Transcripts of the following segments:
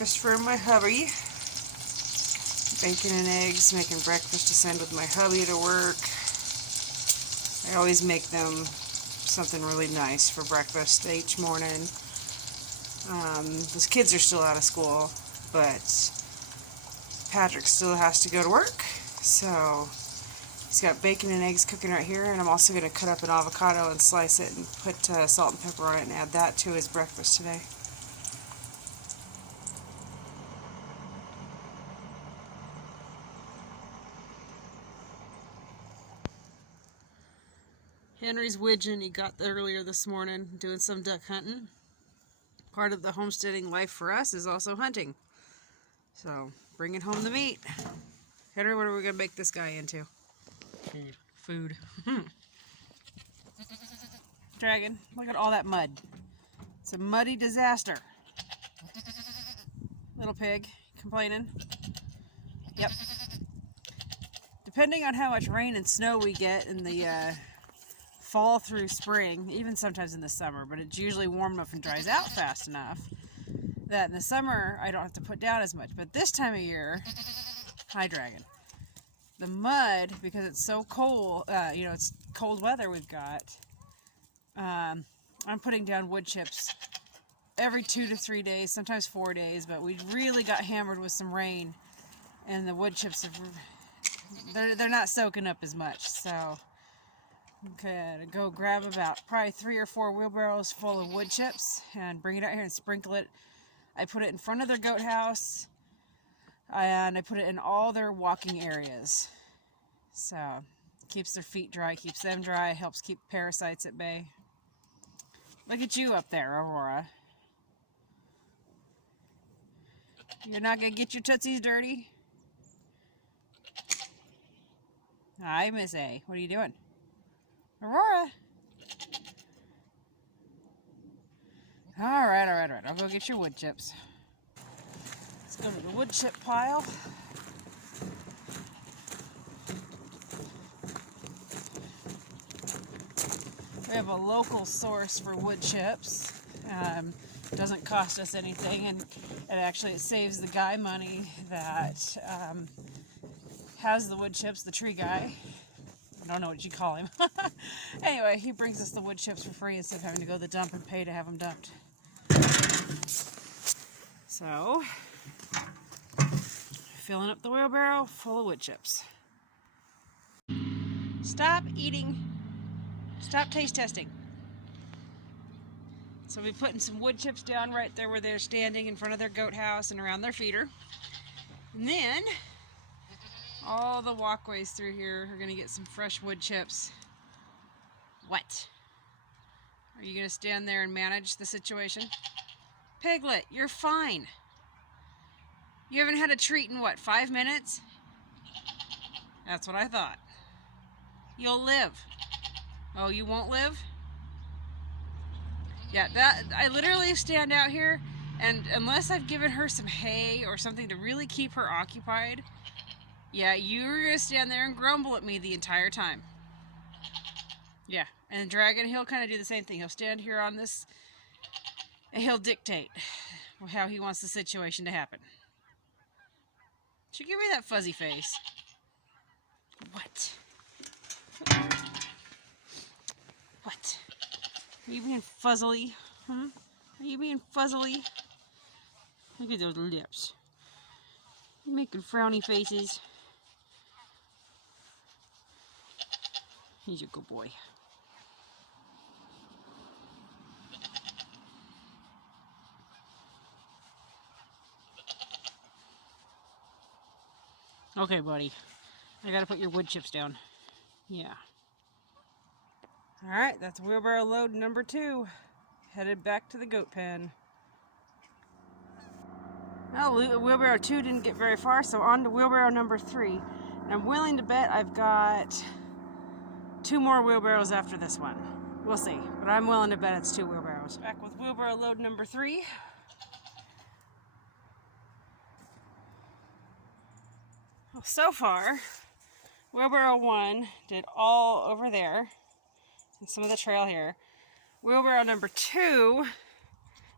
breakfast for my hubby. Bacon and eggs, making breakfast to send with my hubby to work. I always make them something really nice for breakfast each morning. Those kids are still out of school, but Patrick still has to go to work, so he's got bacon and eggs cooking right here, and I'm also going to cut up an avocado and slice it and put salt and pepper on it and add that to his breakfast today. Henry's widgeon he got earlier this morning doing some duck hunting. Part of the homesteading life for us is also hunting. So, bringing home the meat. Henry, what are we going to make this guy into? Food. Dragon, look at all that mud. It's a muddy disaster. Little pig, complaining. Yep. Depending on how much rain and snow we get in the fall through spring, even sometimes in the summer, but it's usually warm enough and dries out fast enough that in the summer I don't have to put down as much. But this time of year, hi Dragon, the mud, because it's so cold, it's cold weather we've got, I'm putting down wood chips every 2 to 3 days, sometimes 4 days, but we really got hammered with some rain and the wood chips they're not soaking up as much. So okay, to go grab about probably 3 or 4 wheelbarrows full of wood chips and bring it out here and sprinkle it. I put it in front of their goat house, and I put it in all their walking areas. So, keeps their feet dry, keeps them dry, helps keep parasites at bay. Look at you up there, Aurora. You're not going to get your tootsies dirty? Hi, Miss A. What are you doing? Aurora! Alright. I'll go get your wood chips. Let's go to the wood chip pile. We have a local source for wood chips. Doesn't cost us anything, and it saves the guy money that has the wood chips, the tree guy. I don't know what you call him. Anyway, he brings us the wood chips for free instead of having to go to the dump and pay to have them dumped. So, filling up the wheelbarrow full of wood chips. Stop eating. Stop taste testing. So we'll be putting some wood chips down right there where they're standing in front of their goat house and around their feeder. And then all the walkways through here are going to get some fresh wood chips. What? Are you going to stand there and manage the situation? Piglet, you're fine. You haven't had a treat in what, 5 minutes? That's what I thought. You'll live. Oh, you won't live? Yeah, I literally stand out here, and unless I've given her some hay or something to really keep her occupied, yeah, you're going to stand there and grumble at me the entire time. Yeah, and Dragon, he'll kind of do the same thing. He'll stand here on this, and he'll dictate how he wants the situation to happen. Should give me that fuzzy face. What? What? Are you being fuzzily? Huh? Are you being fuzzily? Look at those lips. You're making frowny faces. He's a good boy. Okay, buddy. I gotta put your wood chips down. Yeah. Alright, that's wheelbarrow load number 2. Headed back to the goat pen. Well, wheelbarrow 2 didn't get very far, so on to wheelbarrow number 3. And I'm willing to bet I've got 2 more wheelbarrows after this one. We'll see, but I'm willing to bet it's 2 wheelbarrows. Back with wheelbarrow load number 3. Well, so far, wheelbarrow 1 did all over there, and some of the trail here. Wheelbarrow number 2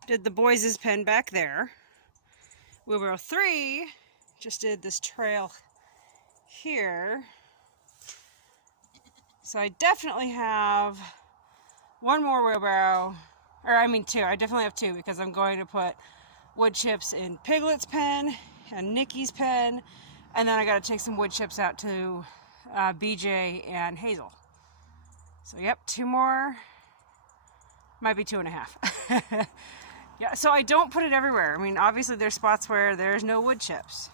did the boys' pen back there. Wheelbarrow 3 just did this trail here. So I definitely have one more wheelbarrow, or I mean two. I definitely have two because I'm going to put wood chips in Piglet's pen and Nikki's pen, and then I got to take some wood chips out to BJ and Hazel. So yep, two more, might be 2.5. Yeah, so I don't put it everywhere. I mean, obviously there's spots where there's no wood chips.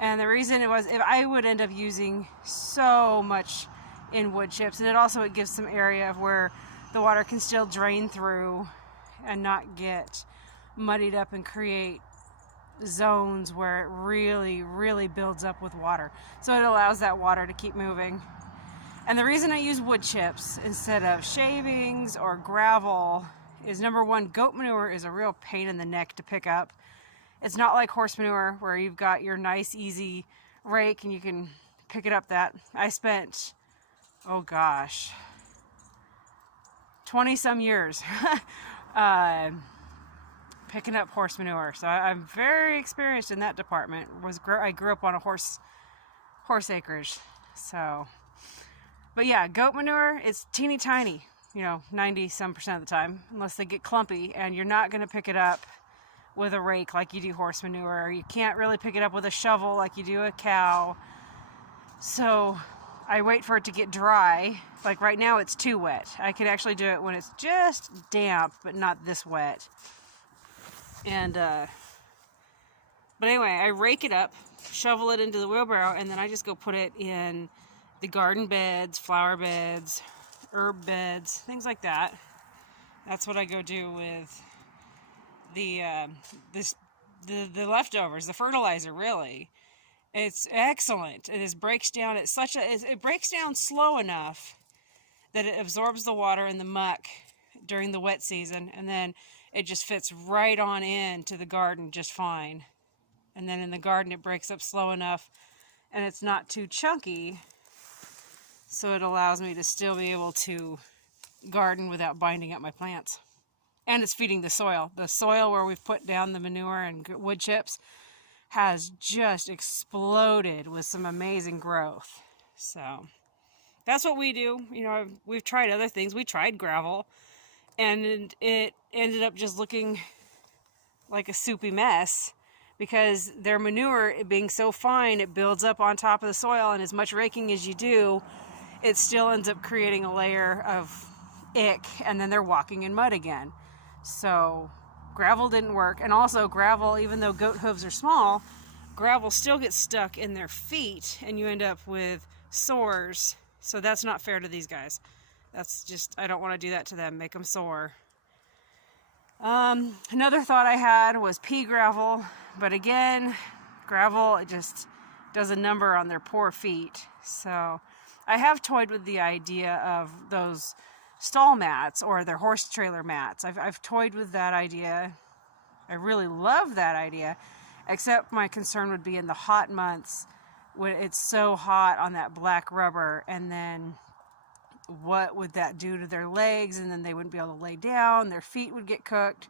And the reason it was, if I would end up using so much in wood chips, and it gives some area of where the water can still drain through and not get muddied up and create zones where it really, really builds up with water. So it allows that water to keep moving. And the reason I use wood chips instead of shavings or gravel is, number one, goat manure is a real pain in the neck to pick up. It's not like horse manure where you've got your nice, easy rake and you can pick it up that. I spent, oh gosh, 20 some years picking up horse manure. So I'm very experienced in that department. I grew up on a horse acreage. So, but yeah, goat manure, it's teeny tiny. 90% of the time, unless they get clumpy, and you're not going to pick it up with a rake like you do horse manure. You can't really pick it up with a shovel like you do a cow. So I wait for it to get dry. Like right now it's too wet. I could actually do it when it's just damp, but not this wet. And but anyway, I rake it up, shovel it into the wheelbarrow, and then I just go put it in the garden beds, flower beds, herb beds, things like that. That's what I go do with the leftovers, the fertilizer. Really, it's excellent. It breaks down at it breaks down slow enough that it absorbs the water and the muck during the wet season, and then it just fits right on into the garden just fine. And then in the garden it breaks up slow enough and it's not too chunky, so it allows me to still be able to garden without binding up my plants. And it's feeding the soil. The soil where we've put down the manure and wood chips has just exploded with some amazing growth. So that's what we do. We've tried other things. We tried gravel, and it ended up just looking like a soupy mess because their manure, it being so fine, it builds up on top of the soil, and as much raking as you do, it still ends up creating a layer of ick, and then they're walking in mud again. So gravel didn't work. And also gravel, even though goat hooves are small, gravel still gets stuck in their feet and you end up with sores. So that's not fair to these guys. That's just, I don't want to do that to them, make them sore. Another thought I had was pea gravel, but again, gravel, it just does a number on their poor feet. So I have toyed with the idea of those stall mats or their horse trailer mats. I've toyed with that idea. I really love that idea, except my concern would be in the hot months when it's so hot on that black rubber, and then what would that do to their legs? And then they wouldn't be able to lay down, their feet would get cooked.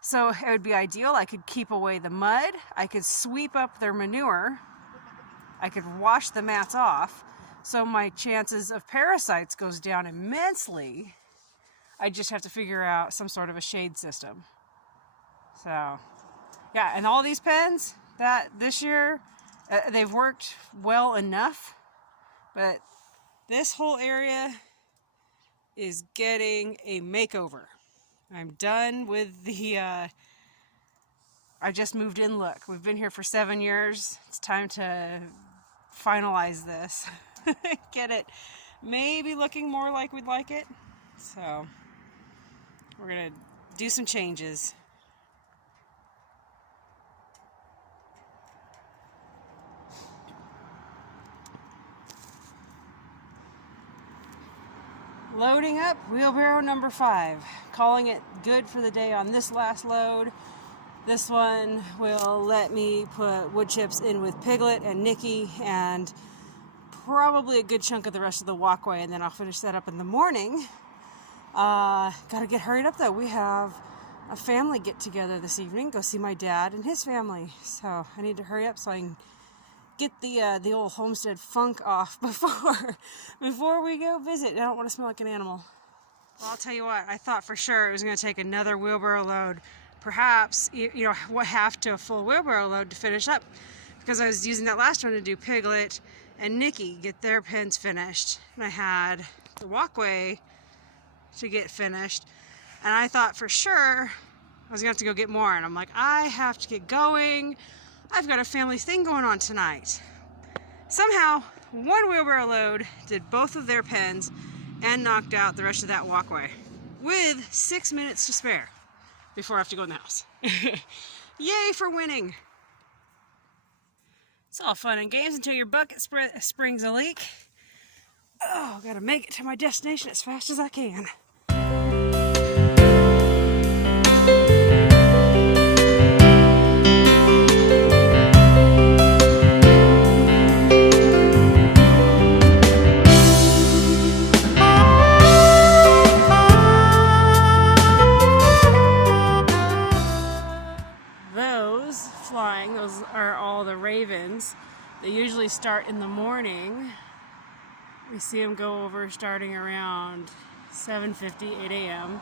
So it would be ideal. I could keep away the mud, I could sweep up their manure, I could wash the mats off, so my chances of parasites goes down immensely. I just have to figure out some sort of a shade system. So, yeah, and all these pens that this year, they've worked well enough, but this whole area is getting a makeover. I'm done with the, I just moved in look. We've been here for 7 years. It's time to finalize this. Get it maybe looking more like we'd like it. So we're gonna do some changes. Loading up wheelbarrow number 5, calling it good for the day on this last load. This one will let me put wood chips in with Piglet and Nikki and probably a good chunk of the rest of the walkway, and then I'll finish that up in the morning. Gotta get hurried up though. We have a family get together this evening, go see my dad and his family. So I need to hurry up so I can get the old homestead funk off before we go visit. I don't want to smell like an animal. Well, I'll tell you what, I thought for sure it was going to take another wheelbarrow load, perhaps, half to a full wheelbarrow load to finish up, because I was using that last one to do Piglet and Nikki get their pens finished, and I had the walkway to get finished, and I thought for sure I was going to have to go get more, and I'm like, I have to get going. I've got a family thing going on tonight. Somehow, one wheelbarrow load did both of their pens and knocked out the rest of that walkway with 6 minutes to spare before I have to go in the house. Yay for winning! It's all fun and games until your bucket springs a leak. Oh, gotta make it to my destination as fast as I can. Those are all the ravens. They usually start in the morning. We see them go over starting around 7:50, 8 a.m.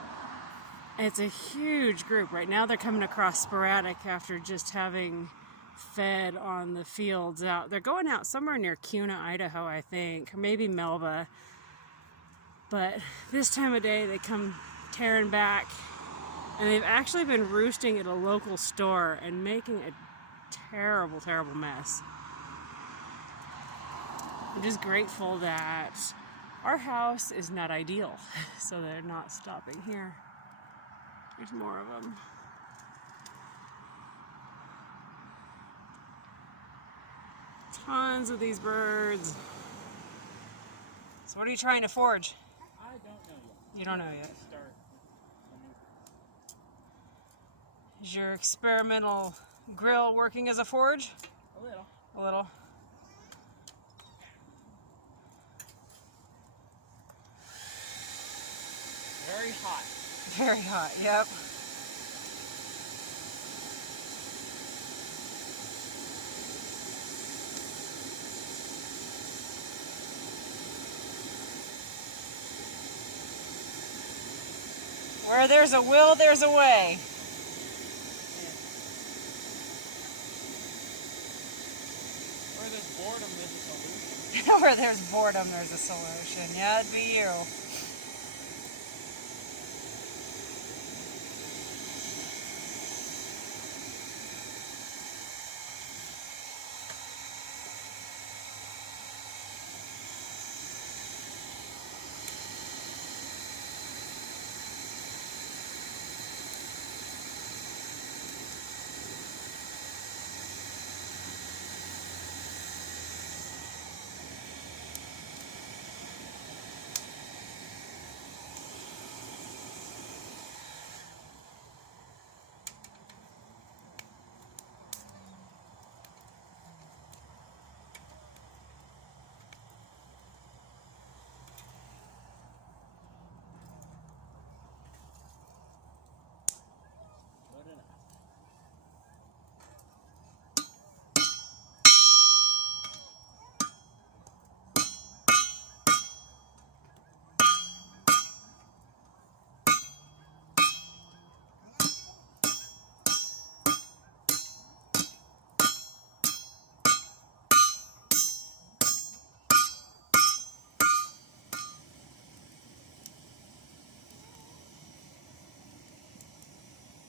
It's a huge group. Right now they're coming across sporadic after just having fed on the fields out. They're going out somewhere near Kuna, Idaho, I think, or maybe Melba. But this time of day they come tearing back, and they've actually been roosting at a local store and making a terrible, terrible mess. I'm just grateful that our house is not ideal, so they're not stopping here. There's more of them. Tons of these birds. So what are you trying to forge? I don't know yet. You don't know yet. Is your experimental grill working as a forge? A little. A little. Very hot. Very hot, yep. Where there's a will, there's a way. Where there's boredom, there's a solution. Where there's boredom, there's a solution. Yeah, it'd be you.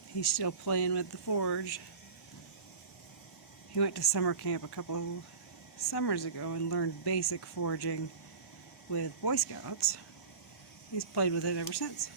He's still playing with the forge. He went to summer camp a couple of summers ago and learned basic forging with Boy Scouts. He's played with it ever since.